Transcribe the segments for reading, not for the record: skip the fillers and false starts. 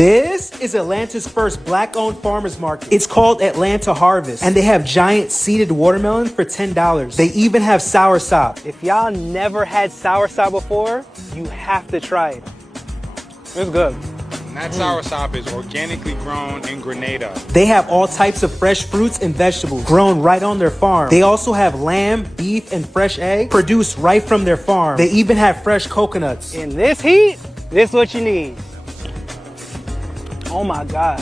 This is Atlanta's first black-owned farmers market. It's called Atlanta Harvest, and they have giant seeded watermelon for $10. They even have soursop. If y'all never had soursop before, you have to try it. It's good. And that soursop is organically grown in Grenada. They have all types of fresh fruits and vegetables grown right on their farm. They also have lamb, beef, and fresh eggs produced right from their farm. They even have fresh coconuts. In this heat, this is what you need. Oh my God.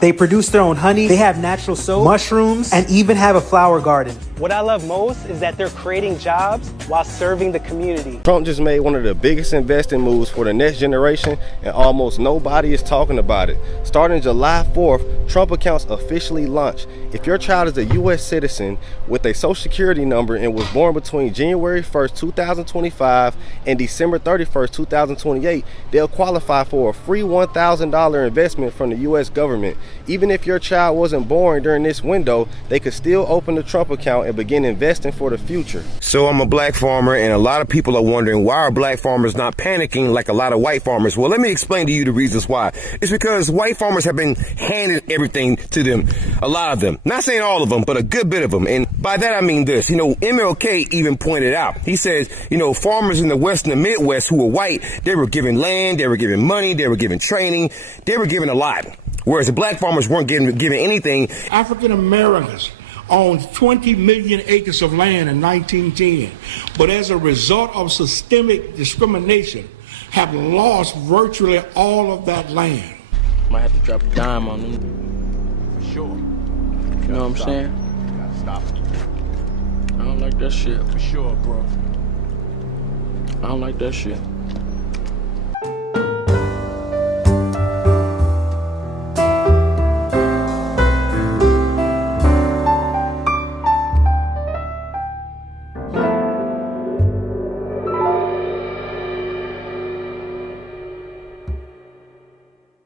They produce their own honey, they have natural soap, mushrooms, and even have a flower garden. What I love most is that they're creating jobs while serving the community. Trump just made one of the biggest investing moves for the next generation, and almost nobody is talking about it. Starting July 4th, Trump accounts officially launch. If your child is a U.S. citizen with a social security number and was born between January 1st, 2025 and December 31st, 2028, they'll qualify for a free $1,000 investment from the U.S. government. Even if your child wasn't born during this window, they could still open the Trump account and begin investing for the future. So I'm a black farmer, and a lot of people are wondering, why are black farmers not panicking like a lot of white farmers? Well, let me explain to you the reasons why. It's because white farmers have been handed everything to them, a lot of them. Not saying all of them, but a good bit of them. And by that I mean this, MLK even pointed out, he says, farmers in the West and the Midwest who were white, they were given land, they were given money, they were given training, they were given a lot. Whereas the black farmers weren't given anything. African Americans owned 20 million acres of land in 1910, but as a result of systemic discrimination, have lost virtually all of that land. Might have to drop a dime on them. For sure. You know what I'm saying? You gotta stop it. I don't like that shit. For sure, bro. I don't like that shit.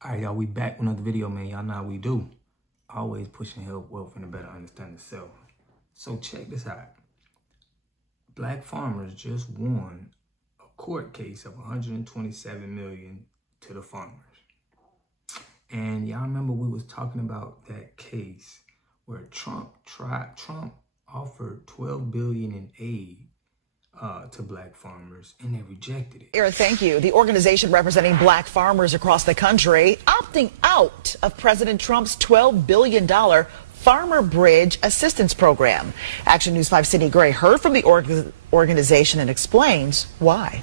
Alright, y'all, we back with another video, man. Y'all know how we do. Always pushing health, wealth, and a better understanding of self. So check this out. Black farmers just won a court case of $127 million to the farmers. And y'all remember we was talking about that case where Trump offered $12 billion in aid to black farmers, and they rejected it. Eric, thank you. The organization representing black farmers across the country opting out of President Trump's $12 billion Farmer Bridge Assistance Program. Action News 5 Sydney Gray heard from the organization and explains why.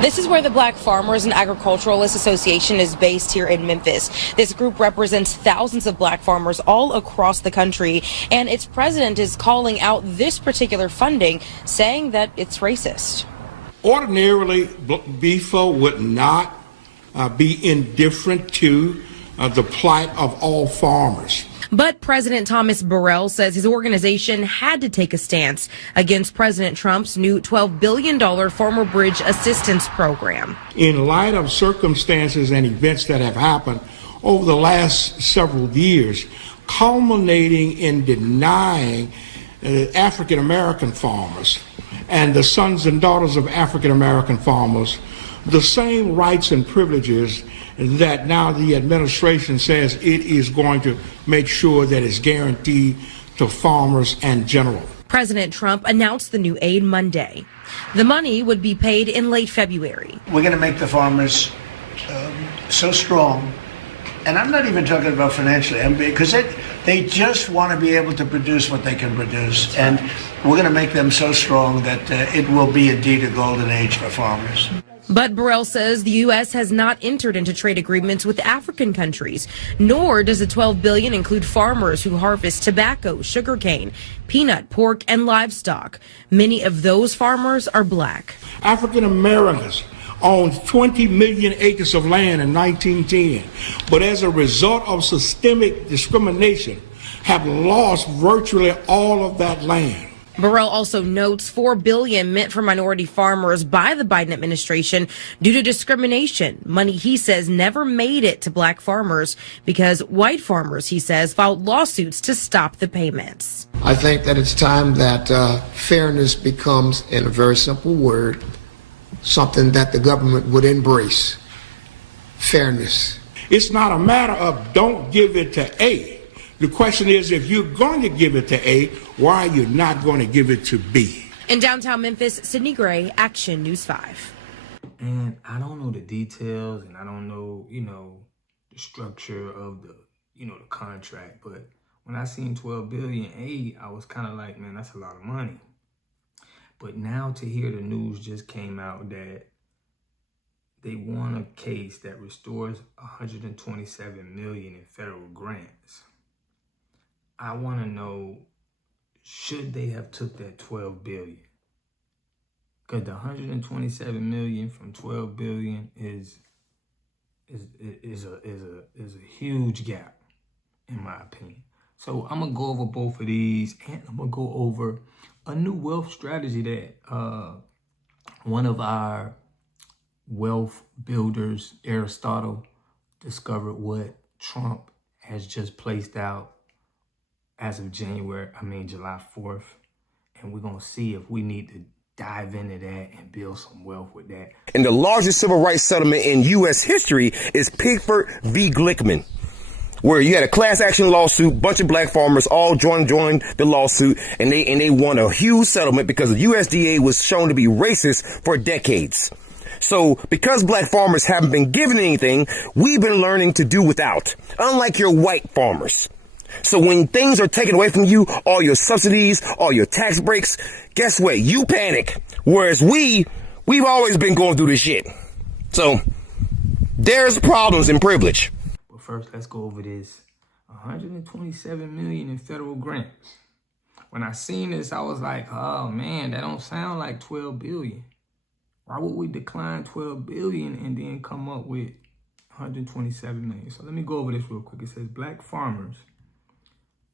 This is where the Black Farmers and Agriculturalists Association is based here in Memphis. This group represents thousands of black farmers all across the country, and its president is calling out this particular funding, saying that it's racist. Ordinarily, BFO would not be indifferent to the plight of all farmers. But President Thomas Burrell says his organization had to take a stance against President Trump's new $12 billion Farmer Bridge Assistance Program. In light of circumstances and events that have happened over the last several years, culminating in denying African American farmers and the sons and daughters of African American farmers the same rights and privileges that now the administration says it is going to make sure that is guaranteed to farmers in general. President Trump announced the new aid Monday. The money would be paid in late February. We're going to make the farmers so strong, and I'm not even talking about financially, because they just want to be able to produce what they can produce, and we're going to make them so strong that it will be indeed a golden age for farmers. But Burrell says the U.S. has not entered into trade agreements with African countries, nor does the $12 billion include farmers who harvest tobacco, sugarcane, peanut, pork, and livestock. Many of those farmers are black. African Americans owned 20 million acres of land in 1910, but as a result of systemic discrimination, have lost virtually all of that land. Burrell also notes $4 billion meant for minority farmers by the Biden administration due to discrimination. Money he says never made it to black farmers because white farmers, he says, filed lawsuits to stop the payments. I think that it's time that fairness becomes, in a very simple word, something that the government would embrace. Fairness. It's not a matter of don't give it to A. The question is, if you're going to give it to A, why are you not going to give it to B? In downtown Memphis, Sydney Gray, Action News 5. And I don't know the details, and I don't know, the structure of the, the contract. But when I seen 12 billion aid, I was kind of like, man, that's a lot of money. But now to hear the news just came out that they won a case that restores 127 million in federal grants. I want to know, should they have took that 12 billion? Because the 127 million from 12 billion is a huge gap, in my opinion. So I'm gonna go over both of these, and I'm gonna go over a new wealth strategy that one of our wealth builders, Aristotle, discovered what Trump has just placed out as of July 4th. And we're gonna see if we need to dive into that and build some wealth with that. And the largest civil rights settlement in U.S. history is Pickford v. Glickman, where you had a class action lawsuit, bunch of black farmers all joined the lawsuit, and they won a huge settlement because the USDA was shown to be racist for decades. So because black farmers haven't been given anything, we've been learning to do without, unlike your white farmers. So when things are taken away from you, all your subsidies, all your tax breaks, guess what? You panic. Whereas we've always been going through this shit. So there's problems in privilege. But first, let's go over this 127 million in federal grants. When I seen this, I was like, oh man, that don't sound like 12 billion. Why would we decline 12 billion and then come up with 127 million? So let me go over this real quick. It says black farmers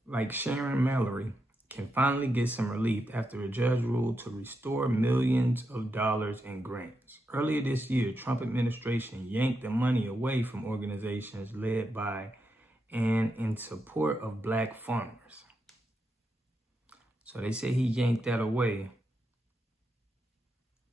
like Sharon Mallory can finally get some relief after a judge ruled to restore millions of dollars in grants. Earlier this year, Trump administration yanked the money away from organizations led by and in support of black farmers. So they say he yanked that away,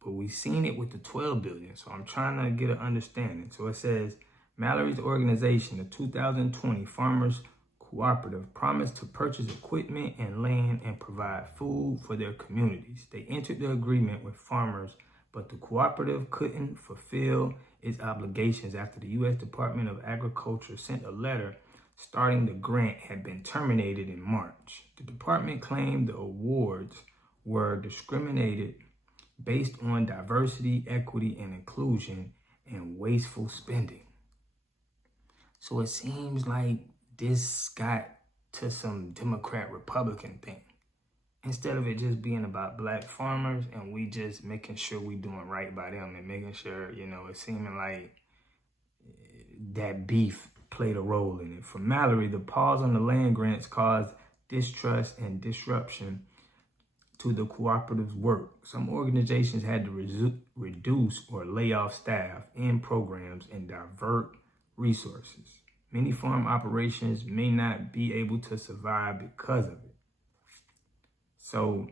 but we've seen it with the 12 billion. So I'm trying to get an understanding. So it says Mallory's organization, the 2020 Farmers Cooperative, promised to purchase equipment and land and provide food for their communities. They entered the agreement with farmers, but the cooperative couldn't fulfill its obligations after the U.S. Department of Agriculture sent a letter starting the grant had been terminated in March. The department claimed the awards were discriminated based on diversity, equity, and inclusion, and wasteful spending. So it seems like this got to some Democrat-Republican thing. Instead of it just being about black farmers and we just making sure we doing right by them and making sure, it's seeming like that beef played a role in it. For Mallory, the pause on the land grants caused distrust and disruption to the cooperative's work. Some organizations had to reduce or lay off staff, end programs, and divert resources. Many farm operations may not be able to survive because of it. So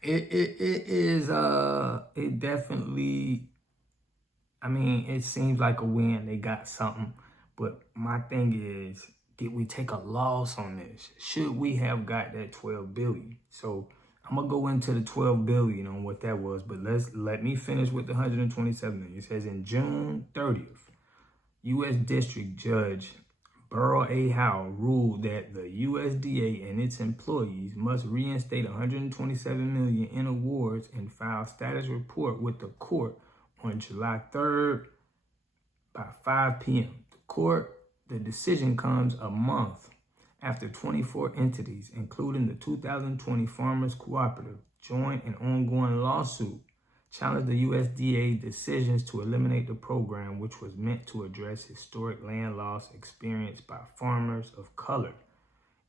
it definitely, it seems like a win. They got something. But my thing is, did we take a loss on this? Should we have got that 12 billion? So I'm gonna go into the 12 billion on what that was, but let me finish with the 127 million. It says in June 30th, U.S. District Judge Burl A. Howell ruled that the USDA and its employees must reinstate 127 million in awards and file status report with the court on July 3rd by 5 p.m. The decision comes a month after 24 entities, including the 2020 Farmers Cooperative, joined an ongoing lawsuit challenged the USDA decisions to eliminate the program, which was meant to address historic land loss experienced by farmers of color.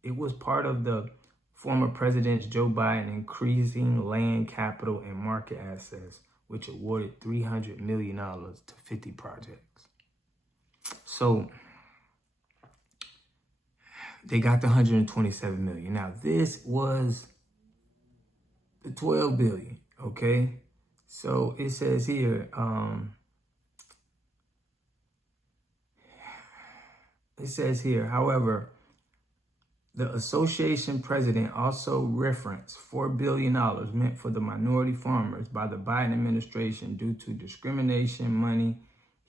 It was part of the former President Joe Biden increasing land capital and market access, which awarded $300 million to 50 projects. So they got the 127 million. Now this was the 12 billion, okay? So it says here, it says here, however, the association president also referenced $4 billion meant for the minority farmers by the Biden administration due to discrimination money.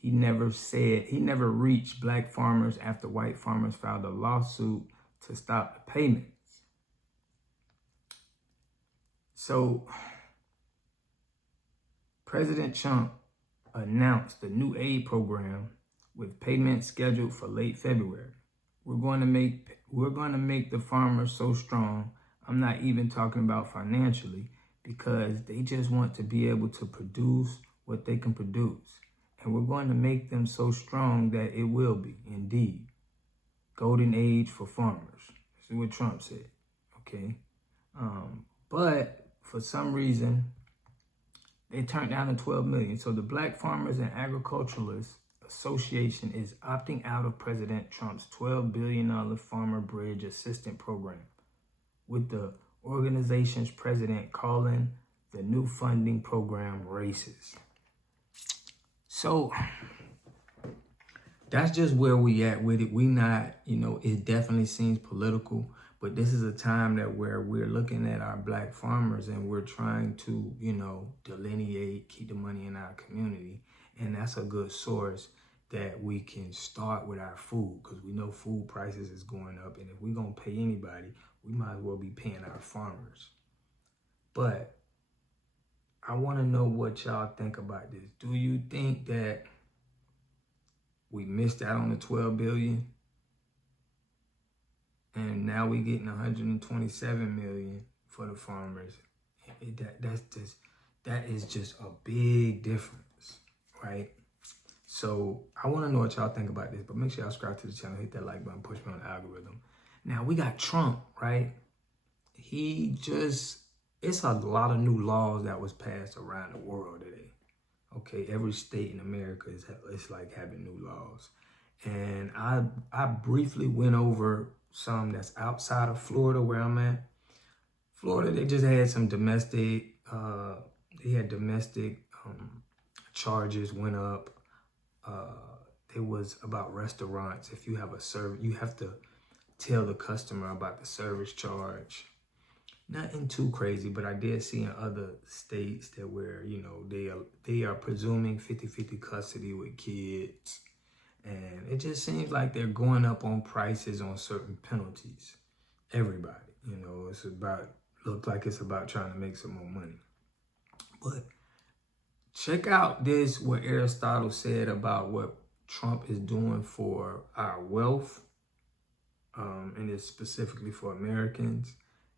He never reached black farmers after white farmers filed a lawsuit to stop the payments. So President Trump announced a new aid program with payments scheduled for late February. We're going to make the farmers so strong. I'm not even talking about financially, because they just want to be able to produce what they can produce. And we're going to make them so strong that it will be, indeed, golden age for farmers. This is what Trump said, okay? But for some reason, they turned down the $12 million. So the Black Farmers and Agriculturalists Association is opting out of President Trump's $12 billion Farmer Bridge Assistance Program, with the organization's president calling the new funding program racist. So that's just where we at with it. We not, it definitely seems political, but this is a time where we're looking at our black farmers and we're trying to, delineate, keep the money in our community. And that's a good source that we can start with our food, because we know food prices is going up. And if we're going to pay anybody, we might as well be paying our farmers. But I want to know what y'all think about this. Do you think that we missed out on the $12 billion? And now we getting $127 million for the farmers. That is just a big difference, right? So I want to know what y'all think about this, but make sure y'all subscribe to the channel, hit that like button, push me on the algorithm. Now we got Trump, right? It's a lot of new laws that was passed around the world today. Okay, every state in America it's like having new laws. And I briefly went over some that's outside of Florida where I'm at. Florida, they just had some domestic, charges went up. It was about restaurants. If you have a service, you have to tell the customer about the service charge. Nothing too crazy, but I did see in other states that where, they are presuming 50-50 custody with kids. And it just seems like they're going up on prices on certain penalties. Everybody, look like it's about trying to make some more money. But check out this, what Aristotle said about what Trump is doing for our wealth. And it's specifically for Americans.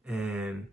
And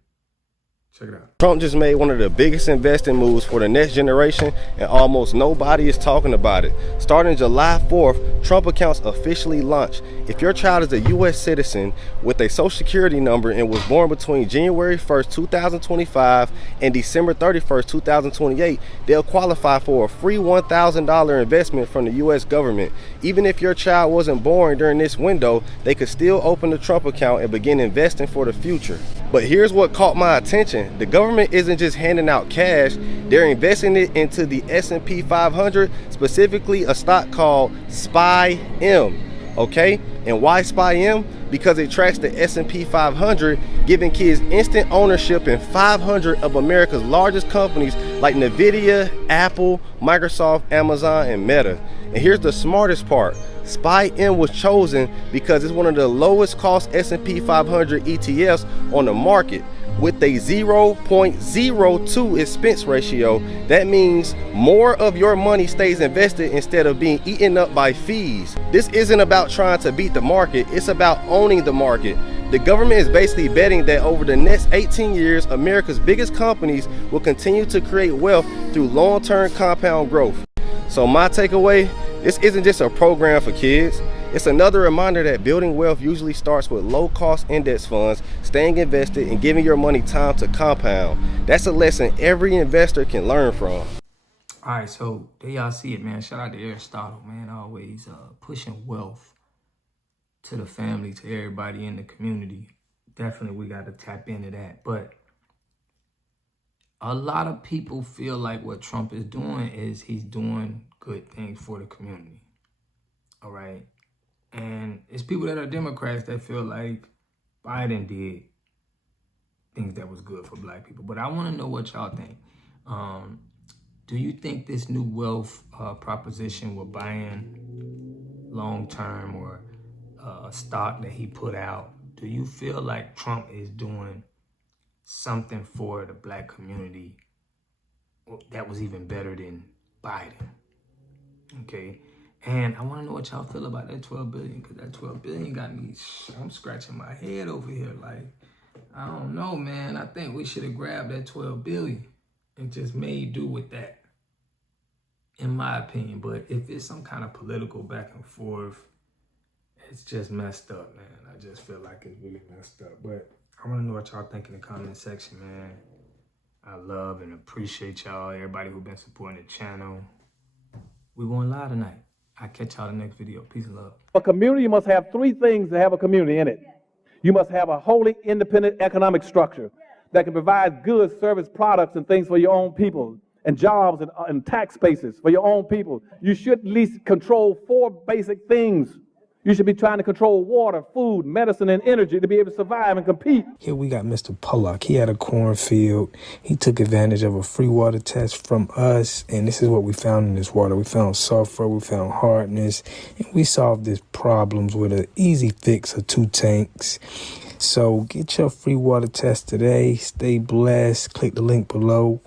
check it out. Trump just made one of the biggest investing moves for the next generation, and almost nobody is talking about it. Starting July 4th, Trump accounts officially launch. If your child is a U.S. citizen with a social security number and was born between January 1st, 2025 and December 31st, 2028, they'll qualify for a free $1,000 investment from the U.S. government. Even if your child wasn't born during this window, they could still open the Trump account and begin investing for the future. But here's what caught my attention. The government isn't just handing out cash, they're investing it into the S&P 500, specifically a stock called SPY-M, okay? And why SPY-M? Because it tracks the S&P 500, giving kids instant ownership in 500 of America's largest companies like Nvidia, Apple, Microsoft, Amazon, and Meta. And here's the smartest part. SPY-M was chosen because it's one of the lowest cost S&P 500 ETFs on the market, with a 0.02 expense ratio. That means more of your money stays invested instead of being eaten up by fees. This isn't about trying to beat the market, it's about owning the market. The government is basically betting that over the next 18 years, America's biggest companies will continue to create wealth through long-term compound growth. So my takeaway, this isn't just a program for kids. It's another reminder that building wealth usually starts with low-cost index funds, staying invested, and giving your money time to compound. That's a lesson every investor can learn from. All right, so there y'all see it, man. Shout out to Aristotle, man. Always pushing wealth to the family, to everybody in the community. Definitely, we got to tap into that. But a lot of people feel like what Trump is doing is he's doing good things for the community. All right. And it's people that are Democrats that feel like Biden did things that was good for black people. But I want to know what y'all think. Do you think this new wealth proposition with buying long-term or stock that he put out, do you feel like Trump is doing something for the black community that was even better than Biden? Okay. And I want to know what y'all feel about that 12 billion, because that 12 billion got me, I'm scratching my head over here. Like, I don't know, man. I think we should have grabbed that 12 billion and just made do with that, in my opinion. But if it's some kind of political back and forth, it's just messed up, man. I just feel like it's really messed up. But I want to know what y'all think in the comment section, man. I love and appreciate y'all, everybody who been supporting the channel. We going live tonight. I'll catch y'all in the next video. Peace and love. A community must have three things to have a community in it. You must have a wholly independent economic structure that can provide goods, service, products, and things for your own people, and jobs and tax spaces for your own people. You should at least control 4 basic things. You should be trying to control water, food, medicine, and energy to be able to survive and compete. Here we got Mr. Pollock. He had a cornfield. He took advantage of a free water test from us, and this is what we found in this water. We found sulfur, we found hardness, and we solved these problems with an easy fix of 2 tanks. So get your free water test today. Stay blessed. Click the link below.